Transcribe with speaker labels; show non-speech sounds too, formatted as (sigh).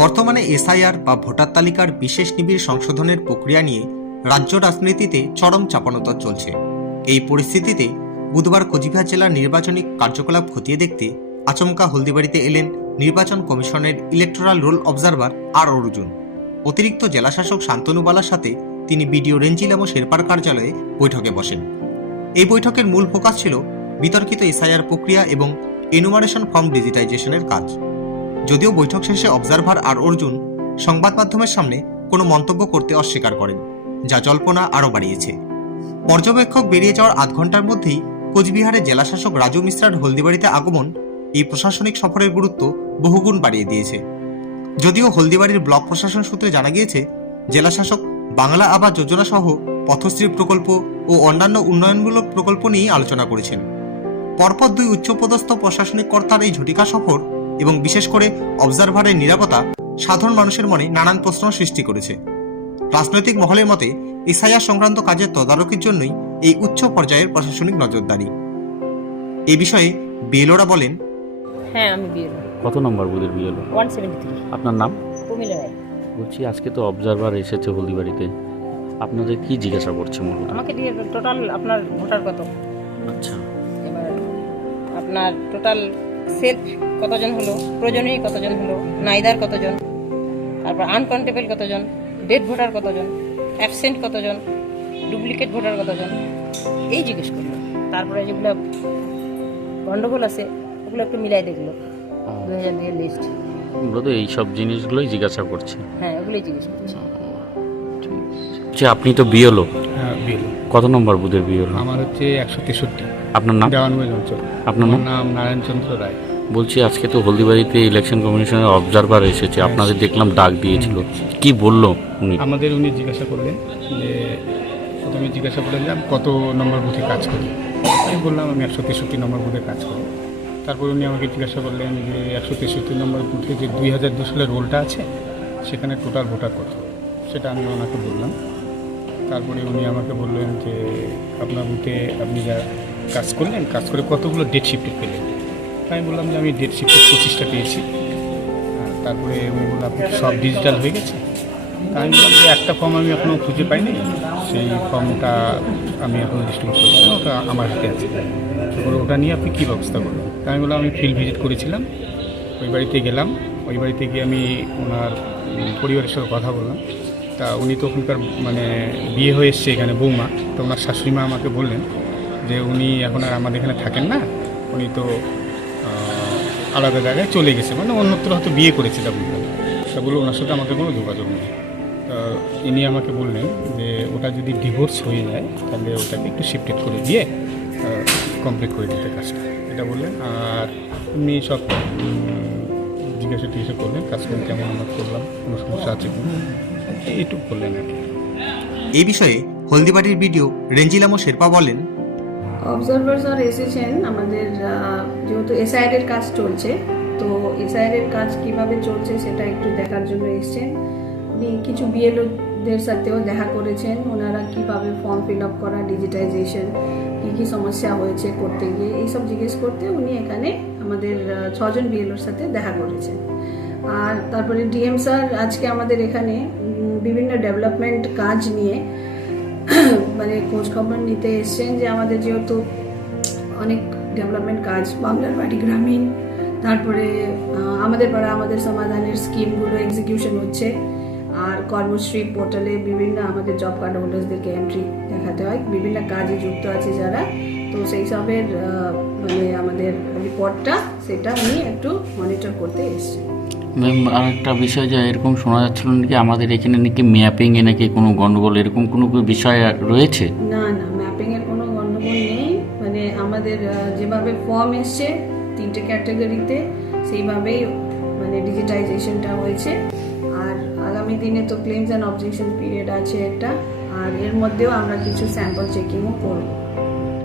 Speaker 1: বর্তমানে এসআইআর বা ভোটার তালিকার বিশেষ নিবিড় সংশোধনের প্রক্রিয়া নিয়ে রাজ্য রাজনীতিতে চরম চাপানতা চলছে। এই পরিস্থিতিতে বুধবার কোচবিহার জেলার নির্বাচনী কার্যকলাপ খতিয়ে দেখতে আচমকা হলদিবাড়িতে এলেন নির্বাচন কমিশনের ইলেকটোরাল রোল অবজারভার আর অর্জুন। অতিরিক্ত জেলাশাসক শান্তনু বালার সাথে তিনি বিডিও রেঞ্জিলাম ও শেরপার কার্যালয়ে বৈঠকে বসেন। এই বৈঠকের মূল ফোকাস ছিল বিতর্কিত এসআইআর প্রক্রিয়া এবং এনুমারেশন ফর্ম ডিজিটাইজেশনের কাজ। যদিও বৈঠক শেষে অবজারভার আর অর্জুন সংবাদ মাধ্যমের সামনে কোনো মন্তব্য করতে অস্বীকার করেন, যা জল্পনা আরও বাড়িয়েছে। পর্যবেক্ষক বেরিয়ে যাওয়ার আধ ঘণ্টার মধ্যেই কোচবিহারের জেলাশাসক রাজু মিশ্রার হলদিবাড়িতে আগমন এই প্রশাসনিক সফরের গুরুত্ব বহুগুণ বাড়িয়ে দিয়েছে। যদিও হলদিবাড়ির ব্লক প্রশাসন সূত্রে জানা গিয়েছে, জেলাশাসক বাংলা আবাস যোজনা সহ পথশ্রী প্রকল্প ও অন্যান্য উন্নয়নমূলক প্রকল্প নিয়ে আলোচনা করেছেন। পরপর দুই উচ্চপদস্থ প্রশাসনিক কর্তার এই ঝটিকা সফর এবং বিশেষ করে অবজারভারের নিরাপত্তা সাধারণ মানুষের মনে নানান প্রশ্ন সৃষ্টি করেছে। রাজনৈতিক মহলের মতে এসআইআর সংক্রান্ত কাজের তদারকির জন্যই এই উচ্চ পর্যায়ের প্রশাসনিক নজরদারি। এ বিষয়ে বিএলওরা বলেন
Speaker 2: হ্যাঁ আমি বিয়ে
Speaker 3: কত নম্বর বুধের বিএলও?
Speaker 2: One seventy three.
Speaker 3: আপনার নাম?
Speaker 2: রায়।
Speaker 3: বলছি আজকে তো অবজারভার এসেছে হলদিবাড়িতে। আপনাদের কি জিজ্ঞাসা করছে মূলত?
Speaker 2: আমাকে দিয়ে টোটাল আপনার ভোটার কত?
Speaker 3: আচ্ছা।
Speaker 2: এবার আপনার টোটাল সেলফ কতজন হলো প্রয়োজনীয় কতজন হলো নাইদার কতজন তারপর আনকাউন্টেবল কতজন ডেড ভোটার কতজন অ্যাবসেন্ট কতজন ডুপ্লিকেট ভোটার কতজন এই জিজ্ঞেস করল। তারপরে যেগুলো গন্ডগোল আছে ওগুলো একটু মিলাই দেখল দু হাজার দুইয়ের লিস্ট
Speaker 3: মূলত এই সব জিনিসগুলোই জিজ্ঞাসা করছে।
Speaker 2: হ্যাঁ ওগুলোই জিজ্ঞেস করছে।
Speaker 3: যে আপনি তো বিএলও।
Speaker 4: হ্যাঁ
Speaker 3: কত নম্বর বুধের বিএলও?
Speaker 4: আমার হচ্ছে একশো তেষট্টি।
Speaker 3: আপনার নাম?
Speaker 4: দেওয়ানগঞ্জ অঞ্চল
Speaker 3: আপনার নাম?
Speaker 4: নারায়ণচন্দ্র রায়।
Speaker 3: বলছি আজকে তো হলদিবাড়িতে ইলেকশন কমিশনের অবজারভার এসেছে। আপনাদের দেখলাম ডাক দিয়েছিল। কি বলল উনি?
Speaker 4: আমাদের উনি জিজ্ঞাসা করলেন যে প্রথমে জিজ্ঞাসা করলেন যে আমি কত নম্বর বুথে কাজ করি? আমি বললাম আমি একশো তেষট্টি নম্বর বুথে কাজ করি। তারপর উনি আমাকে জিজ্ঞাসা করলেন যে একশো তেষট্টি নম্বর বুথে যে দুই হাজার সালের রোলটা আছে সেখানে টোটাল ভোটার কত? সেটা আমি ওনাকে বললাম। তারপরে উনি আমাকে বললেন যে আপনার বুথে আপনি যা কাজ করলেন, কাজ করে কতগুলো ডেট শিফটেড পেলেন আমি বললাম যে আমি ডেট শিফটেড পঁচিশটা পেয়েছি। তারপরে উনি বললাম আপনি সব ডিজিটাল হয়ে গেছে? আমি বললাম যে একটা ফর্ম আমি এখনও খুঁজে পাইনি। সেই ফর্মটা আমি এখনও ডিস্ট্রিবিউট করছি ওটা আমার হাতে আছে। ওটা নিয়ে আপনি কী ব্যবস্থা করবেন? তা আমি বললাম, আমি ফিল্ড ভিজিট করেছিলাম, ওই বাড়িতে গেলাম, ওই বাড়িতে গিয়ে আমি ওনার পরিবারের সাথে কথা বললাম। তা উনি তো ওখানকার মানে বিয়ে হয়ে এসছে এখানে বৌমা, তো ওনার শাশুড়ি মা আমাকে বললেন যে উনি এখন আর আমাদের এখানে থাকেন না, উনি তো আলাদা জায়গায় চলে গেছে মানে অন্যত্র হয়তো বিয়ে করেছে তা বুঝলাম তা বলল ওনার সাথে আমাদের কোনো যোগাযোগ নেই। ইনি আমাকে বললেন যে ওটা যদি ডিভোর্স হয়ে যায়, তাহলে ওটাকে একটু শিফটেড করে দিয়ে কমপ্লিট করে দিতে কাজটা। এটা বললেন, আর এমনি সব জিজ্ঞাসা টিজ্ঞাসা করলেন কাজকর্ম কেমন আমরা করলাম, কোনো সমস্যা আছে এইটুকু করলেন আর কি।
Speaker 1: এই বিষয়ে হলদিবাড়ির ভিডিও রেঞ্জিলাম শেরপা বলেন
Speaker 5: অবজারভার স্যার এসেছেন আমাদের যেহেতু এসআইআর এর কাজ চলছে, তো এসআইআর এর কাজ কীভাবে চলছে সেটা একটু দেখার জন্য এসেছেন। উনি কিছু বিএলওদের সাথেও দেখা করেছেন, ওনারা কীভাবে ফর্ম ফিল আপ করা ডিজিটাইজেশন কী কী সমস্যা হয়েছে করতে গিয়ে, এইসব জিজ্ঞেস করতে উনি এখানে আমাদের ছজন বিএলওর সাথে দেখা করেছেন। আর তারপরে ডিএম স্যার আজকে আমাদের এখানে বিভিন্ন ডেভেলপমেন্ট কাজ নিয়ে (coughs) মানে খোঁজ খবর নিতে এসছেন যে আমাদের যেহেতু অনেক ডেভেলপমেন্ট কাজ, বাংলার বাড়ি গ্রামীণ, তারপরে আমাদের পাড়া আমাদের সমাধানের স্কিমগুলো এক্সিকিউশন হচ্ছে। আর কর্মশ্রী পোর্টালে বিভিন্ন আমাদের জব কার্ড হোল্ডার্সদেরকে এন্ট্রি দেখাতে হয়। বিভিন্ন কাজে যুক্ত আছে যারা। তো সেই সবের মানে আমাদের রিপোর্টটা সেটা উনি একটু মনিটর করতে এসছেন।
Speaker 3: ম্যাম, আরেকটা বিষয় যে এরকম শোনা যাচ্ছিল নাকি আমাদের এখানে নাকি ম্যাপিংয়ে নাকি কোনো গন্ডগোল এরকম কোনো বিষয় রয়েছে?
Speaker 5: না না ম্যাপিং এর কোনো গন্ডগোল নেই। মানে আমাদের যেভাবে ফর্ম এসছে তিনটে ক্যাটাগরিতে, সেইভাবেই মানে ডিজিটাইজেশনটা হয়েছে। আর আগামী দিনে তো ক্লেমস অ্যান্ড অবজেকশন পিরিয়ড আছে একটা, আর এর মধ্যেও আমরা কিছু স্যাম্পল চেকিংও করব।